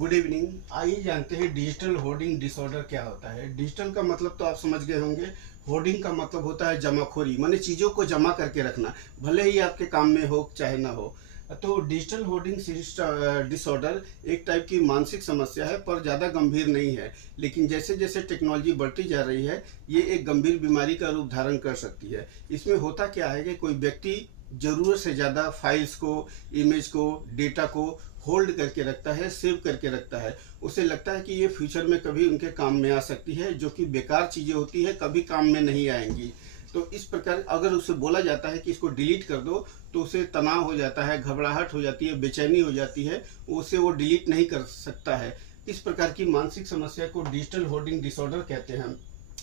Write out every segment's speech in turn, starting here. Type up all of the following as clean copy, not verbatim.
Good evening. आइए जानते हैं डिजिटल होर्डिंग डिसऑर्डर क्या होता है। डिजिटल का मतलब तो आप समझ गए होंगे। होर्डिंग का मतलब होता है जमाखोरी, माने चीज़ों को जमा करके रखना, भले ही आपके काम में हो चाहे ना हो। तो डिजिटल होर्डिंग डिसऑर्डर एक टाइप की मानसिक समस्या है, पर ज़्यादा गंभीर नहीं है। लेकिन जैसे जैसे टेक्नोलॉजी बढ़ती जा रही है, ये एक गंभीर बीमारी का रूप धारण कर सकती है। इसमें होता क्या है कि कोई व्यक्ति ज़रूरत से ज़्यादा फाइल्स को, इमेज को, डेटा को होल्ड करके रखता है, सेव करके रखता है। उसे लगता है कि ये फ्यूचर में कभी उनके काम में आ सकती है, जो कि बेकार चीज़ें होती है, कभी काम में नहीं आएंगी। तो इस प्रकार अगर उसे बोला जाता है कि इसको डिलीट कर दो, तो उसे तनाव हो जाता है, घबराहट हो जाती है, बेचैनी हो जाती है, उसे वो डिलीट नहीं कर सकता है। इस प्रकार की मानसिक समस्या को डिजिटल होर्डिंग डिसऑर्डर कहते हैं।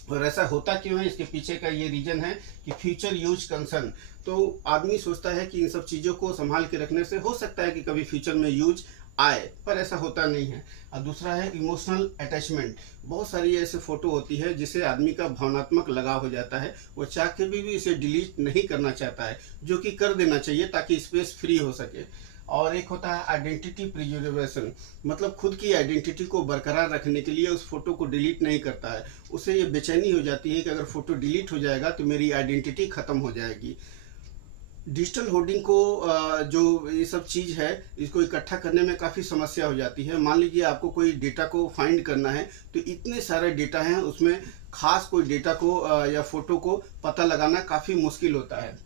और ऐसा होता क्यों है, इसके पीछे का ये रीजन है कि फ्यूचर यूज कंसर्न। तो आदमी सोचता है कि इन सब चीज़ों को संभाल के रखने से हो सकता है कि कभी फ्यूचर में यूज आए, पर ऐसा होता नहीं है। और दूसरा है इमोशनल अटैचमेंट। बहुत सारी ऐसे फोटो होती है जिसे आदमी का भावनात्मक लगाव हो जाता है, वो चाह के भी इसे डिलीट नहीं करना चाहता है, जो कि कर देना चाहिए ताकि स्पेस फ्री हो सके। और एक होता है आइडेंटिटी प्रिजर्वेशन, मतलब खुद की आइडेंटिटी को बरकरार रखने के लिए उस फोटो को डिलीट नहीं करता है। उसे ये बेचैनी हो जाती है कि अगर फोटो डिलीट हो जाएगा तो मेरी आइडेंटिटी खत्म हो जाएगी। डिजिटल होर्डिंग को जो ये सब चीज़ है, इसको इकट्ठा करने में काफ़ी समस्या हो जाती है। मान लीजिए आपको कोई डेटा को फाइंड करना है, तो इतने सारे डेटा हैं, उसमें खास कोई डेटा को या फोटो को पता लगाना काफ़ी मुश्किल होता है।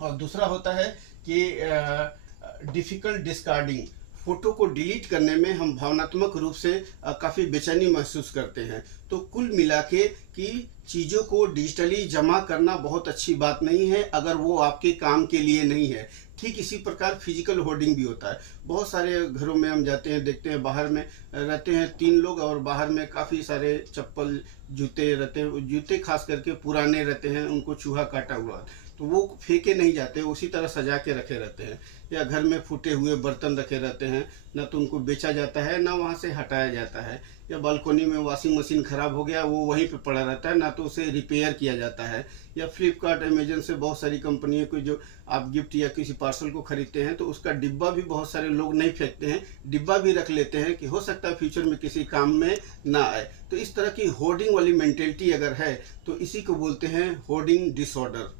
और दूसरा होता है कि डिफ़िकल्ट डिस्कार्डिंग। फोटो को डिलीट करने में हम भावनात्मक रूप से काफ़ी बेचैनी महसूस करते हैं। तो कुल मिला के कि चीज़ों को डिजिटली जमा करना बहुत अच्छी बात नहीं है अगर वो आपके काम के लिए नहीं है। ठीक इसी प्रकार फिजिकल होर्डिंग भी होता है। बहुत सारे घरों में हम जाते हैं, देखते हैं, बाहर में रहते हैं 3 लोग और बाहर में काफ़ी सारे चप्पल, जूते रहते हैं। जूते खास करके पुराने रहते हैं, उनको चूहा काटा हुआ, तो वो फेंके नहीं जाते, उसी तरह सजा के रखे रहते हैं। या घर में फूटे हुए बर्तन रखे रहते हैं, ना तो उनको बेचा जाता है ना वहाँ से हटाया जाता है। या बालकोनी में वॉशिंग मशीन ख़राब हो गया, वो वहीं पे पड़ा रहता है, ना तो उसे रिपेयर किया जाता है। या फ्लिपकार्ट, अमेजन से बहुत सारी कंपनियों को जो आप गिफ्ट या किसी पार्सल को खरीदते हैं, तो उसका डिब्बा भी बहुत सारे लोग नहीं फेंकते हैं, डिब्बा भी रख लेते हैं कि हो सकता है फ्यूचर में किसी काम में ना आए। तो इस तरह की होर्डिंग वाली मेंटेलिटी अगर है तो इसी को बोलते हैं hoarding disorder.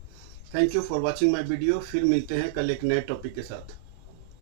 Thank you for watching my video. फिर मिलते हैं कल एक नए टॉपिक के साथ।